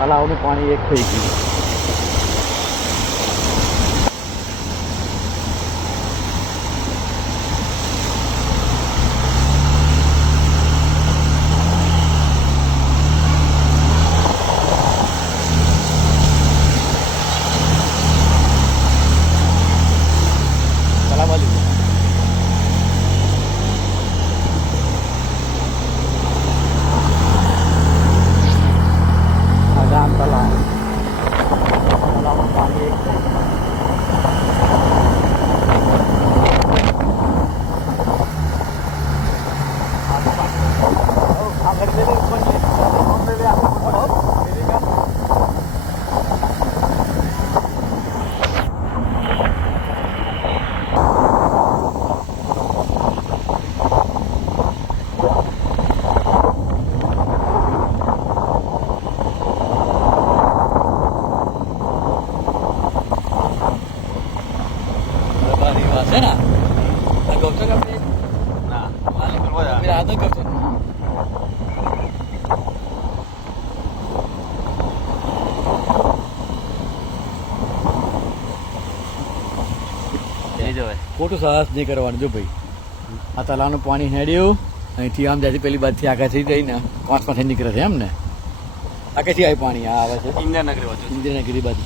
તળાવનું પાણી એક થઈ ગયું. છે ને આ ગૌચર આપણે ના આ તો ગૌચર ખોટું સાહસ નહીં કરવાનું. જો ભાઈ આ તળાવનું પાણી હેડ્યું અહીંથી આમ જાય પેલી બાજુથી આગળથી જઈને પાંચ નીકળે છે એમ ને. આગળથી આવી પાણી આ આવે છે ઇન્દ્રનગરી બાજુ